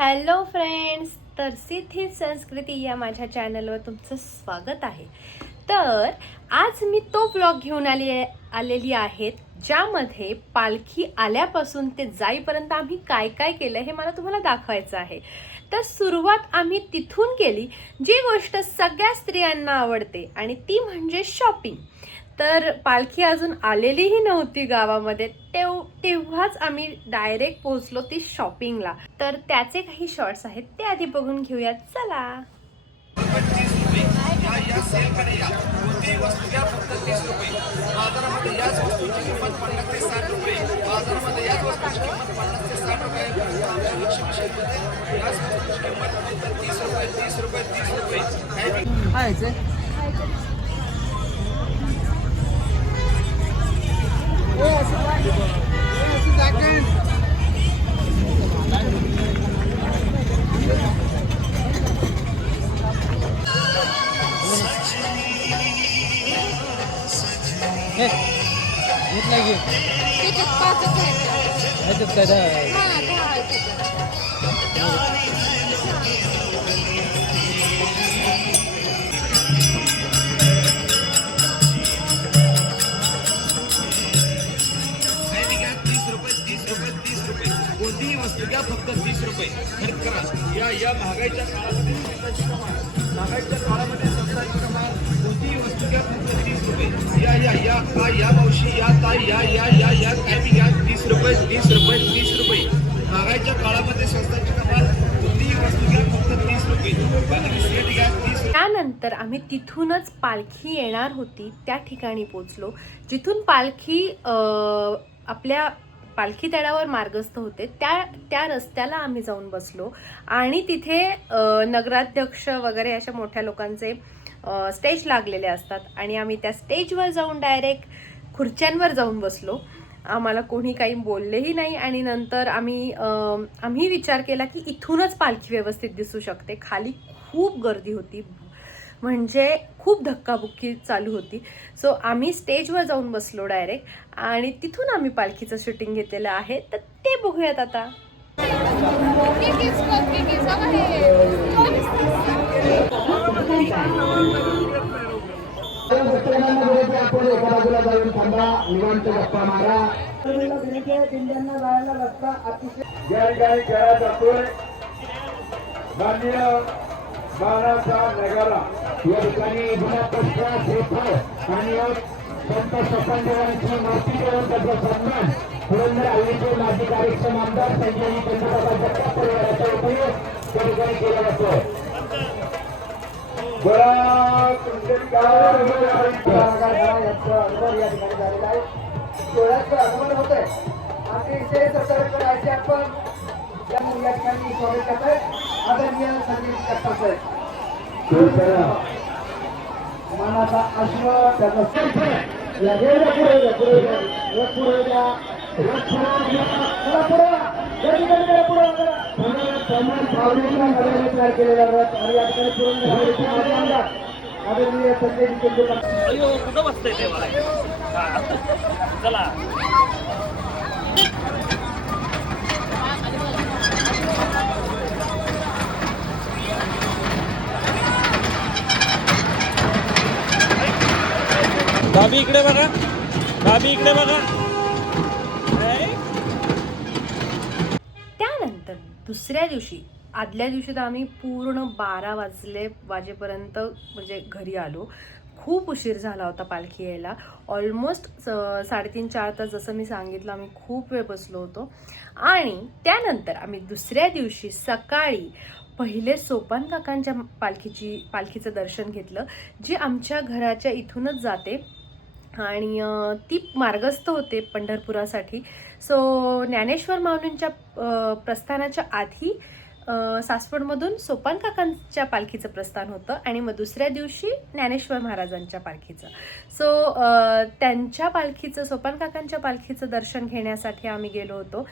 Hello friends, तर सिद्धी संस्कृती या माझ्या चॅनलवर तुमचं स्वागत आहे। तर आज मी तो ब्लॉग घेऊन आलेली आहेत ज्यामध्ये पालखी आल्यापासून ते जाईपर्यंत आम्ही काय काय केलं हे मला तुम्हाला दाखवायचं आहे। तर सुरुवात आम्ही तिथून केली जी गोष्ट सगळ्या स्त्रियांना आवडते आणि ती म्हणजे शॉपिंग। तर पालखी अजून आलेलीही नव्हती गावामध्ये, तेव्हाच आम्ही डायरेक्ट पोहोचलो ती शॉपिंगला। तर त्याचे काही शॉर्ट्स आहेत ते आधी बघून घेऊयात, चला। कोणतीही वस्तू घ्या फक्त 30 रुपये खर्च करा। या महागाईच्या काळामध्ये स्वस्ताची कमाल। कोणतीही वस्तू घ्या फक्त 30 रुपये। या मावशी, या ताई, या काय बी घ्या 30 रुपये 30 रुपये 30 रुपये। महागाईच्या काळामध्ये स्वस्ताची कमाल। कोणतीही वस्तू घ्या फक्त 30 रुपये। सेट घ्या 30 रुपये। त्यानंतर आम्ही तिथूनच पालखी येणार होती त्या ठिकाणी पोहोचलो जिथून पालखी आपल्या पालखी तळावर मार्गस्थ होते त्या रस्त्याला आम्ही जाऊन बसलो आणि तिथे नगराध्यक्ष वगैरे अशा मोठ्या लोकांचे स्टेज लागलेले असतात आणि आम्ही त्या स्टेजवर जाऊन डायरेक्ट खुर्च्यांवर जाऊन बसलो। आम्हाला कोणी काही बोललेही नाही आणि नंतर आम्ही विचार केला की इथूनच पालखी व्यवस्थित दिसू शकते। खाली खूप गर्दी होती, म्हणजे खूप धक्काबुक्की चालू होती। सो आम्ही स्टेजवर जाऊन बसलो डायरेक्ट आणि तिथून आम्ही पालखीचं शूटिंग घेतलेलं आहे, तर ते बघूयात आता। मानाचा नगारा या ठिकाणी गुलाबपुष्प श्रीफळ आणि संत स्वपंजवांची मूर्ती देऊन त्याचा सन्मान पुरंदर हल्लीचे माजी कार्यक्षम आमदार संजय चंद्रबाबा जगताप परिवाराचा उपयोग त्या ठिकाणी केला जातो। या ठिकाणी झालेला आहे। सोहळ्याचं आगमन होत आहे। अतिशय सतर्क राहायचे आपण या ठिकाणी स्वागत करतोय आदरणीय संदीप जगताप साहेब। मानाचा अश्व त्याचा केलेला रथ आणि या ठिकाणी पुरंदर आमदार आदरणीय संजय कुठं बसतंय ते मला चला। भाभी इकडे बघा, भाभी इकडे बघा। त्यानंतर दुसऱ्या दिवशी आदल्या दिवशी तर आम्ही पूर्ण 12 वाजेपर्यंत म्हणजे घरी आलो। खूप उशीर झाला होता पालखी यायला, ऑलमोस्ट 3.5-4 तास जसं मी सांगितलं आम्ही खूप वेळ बसलो होतो। आणि त्यानंतर आम्ही दुसऱ्या दिवशी सकाळी पहिले सोपान काकांच्या पालखीचं दर्शन घेतलं, जी आमच्या घराच्या इथूनच जाते आणि ती मार्गस्थ होते पंढरपुरासाठी। सो ज्ञानेश्वर माऊलींच्या प्रस्थानाच्या आधी सासवडमधून सोपान काकांच्या पालखीचं प्रस्थान होतं आणि मग दुसऱ्या दिवशी ज्ञानेश्वर महाराजांच्या पालखीचं। सो त्यांच्या पालखीचं, सोपान काकांच्या पालखीचं दर्शन घेण्यासाठी आम्ही गेलो होतो।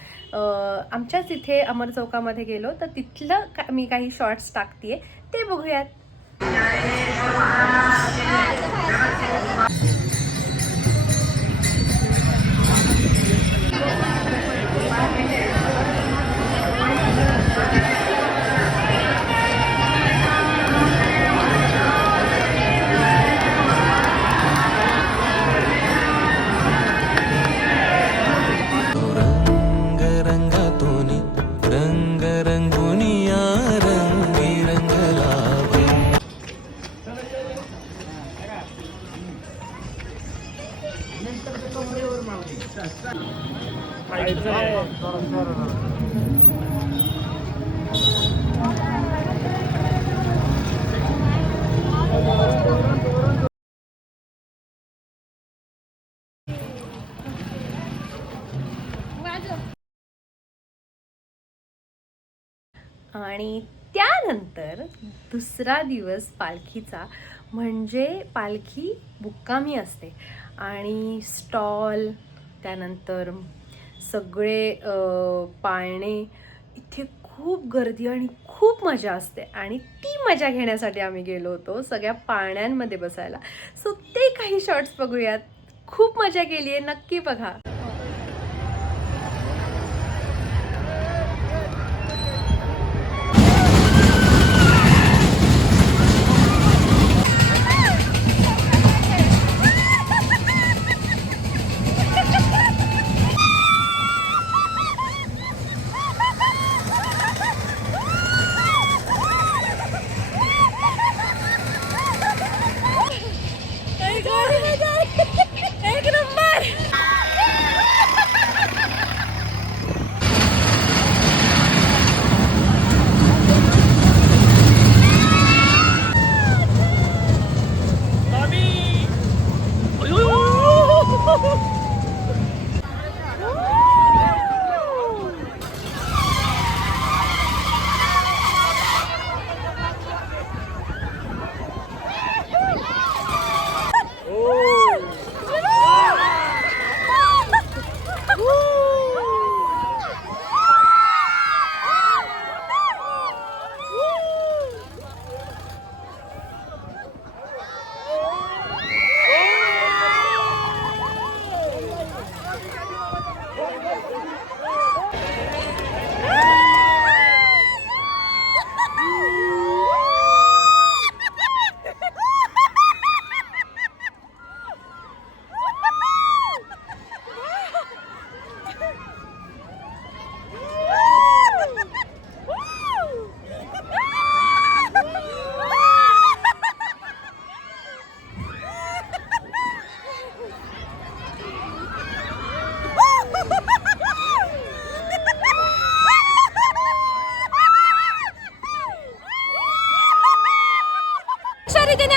आमच्याच इथे अमर चौकामध्ये गेलो, तर तिथलं मी काही शॉर्ट्स टाकतेय, ते बघूयात। रंग रंगुनिया रंगी रंगला आणि त्यानंतर दुसरा दिवस पालखीचा म्हणजे पालखी मुक्कामी असते आणि स्टॉल त्यानंतर सगळे पाळणे इथे खूप गर्दी आणि खूप मजा असते आणि ती मजा घेण्यासाठी आम्ही गेलो होतो सगळ्या पाळण्यांमध्ये बसायला. सो ते काही शॉर्ट्स बघूयात. खूप मजा केली आहे, नक्की बघा.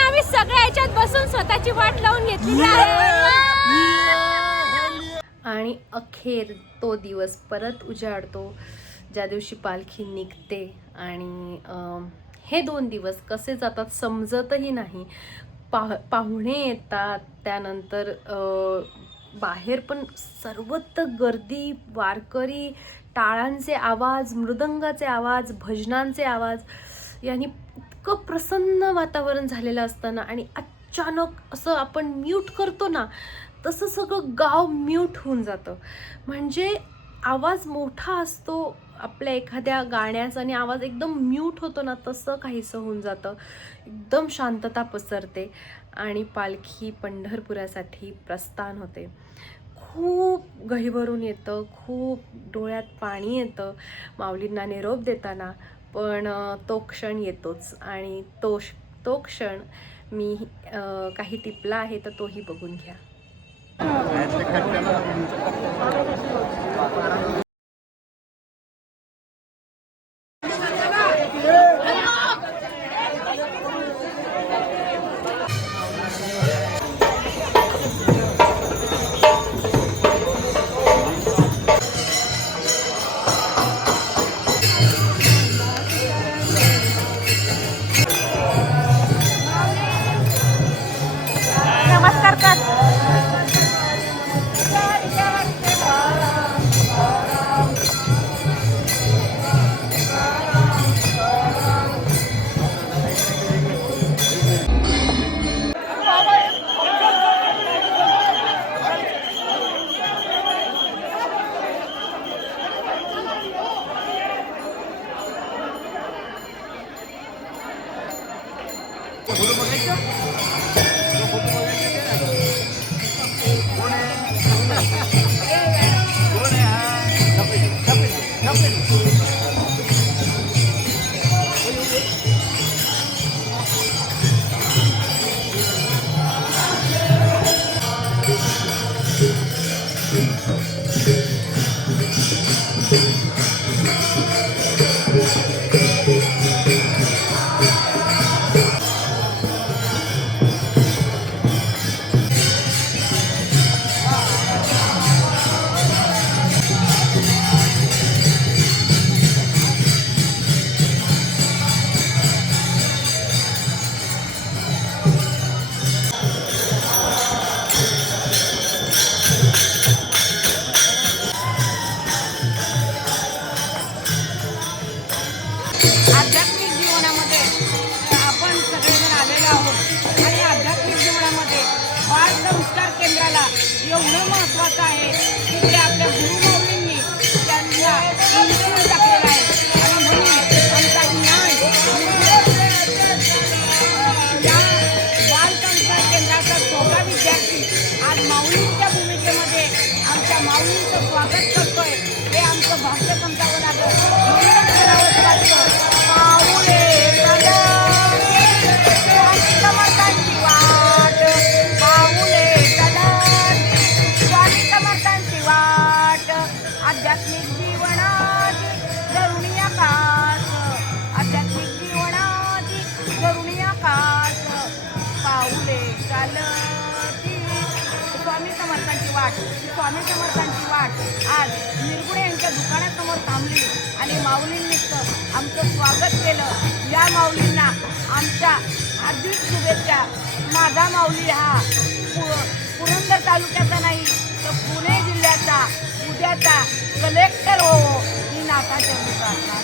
आम्ही सगळ्या याच्यात बसून स्वतःची वाट लावून घेतली आणि अखेर तो दिवस परत उजाडतो ज्या दिवशी पालखी निघते आणि हे 2 दिवस कसे जातात समजतही नाही. पाहुणे येतात, त्यानंतर बाहेर पण सर्वत्र गर्दी, वारकरी, टाळांचे आवाज, मृदंगाचे आवाज, भजनांचे आवाज यांनी इतकं प्रसन्न वातावरण झालेलं असताना आणि अचानक असं आपण म्यूट करतो ना तसं सगळं गाव म्यूट होऊन जातं. म्हणजे आवाज मोठा असतो आपल्या एखाद्या गाण्याचा आणि आवाज एकदम म्यूट होतो ना तसं काहीसं होऊन जातं. एकदम शांतता पसरते आणि पालखी पंढरपुरासाठी प्रस्थान होते. खूप गहिवरून येतं, खूप डोळ्यात पाणी येतं माऊलींना निरोप देताना. पण तो क्षण येतोच आणि तो क्षण मी काही टिपला आहे तर तोही बघून घ्या. नमस्कार कर. आध्यात्मिक जीवनामध्ये आपण सगळेजण आलेलो आहोत आणि आध्यात्मिक जीवनामध्ये बाळ संस्कार केंद्राला एवढं महत्त्वाचं आहे की ते आपल्या गुरुमाऊलींनी त्यांना इंजिनियर टाकलेलं आहे आणि म्हणून आमचा ज्ञान या बाल संस्कार केंद्राचा छोटा विद्यार्थी आज माऊलींच्या भूमिकेमध्ये आमच्या माऊलींचं स्वागत करतोय हे आमचं भाग्य समजावं लागलं म्हणूनच करावंच वाटतं. माऊले दादा, स्वामी समर्थांची वाट, माऊले दादा, स्वामी समर्थांची वाट, आध्यात्मिक जीवनाची जरुणी आकाश, आध्यात्मिक जीवनाची जरुणी आकाश, पाऊले चालती स्वामी समर्थांची वाट, स्वामी समर्थांची वाट आज निर्गुणे यांच्या दुकानासमोर थांबली आणि माऊलींनी आमचं स्वागत केलं. या माऊलींना आमच्या हार्दिक शुभेच्छा. माझा माऊली हा पुरंदर तालुक्याचा नाही तर पुणे जिल्ह्याचा उद्याचा कलेक्टर हो ही नाथाचरणी प्रार्थना.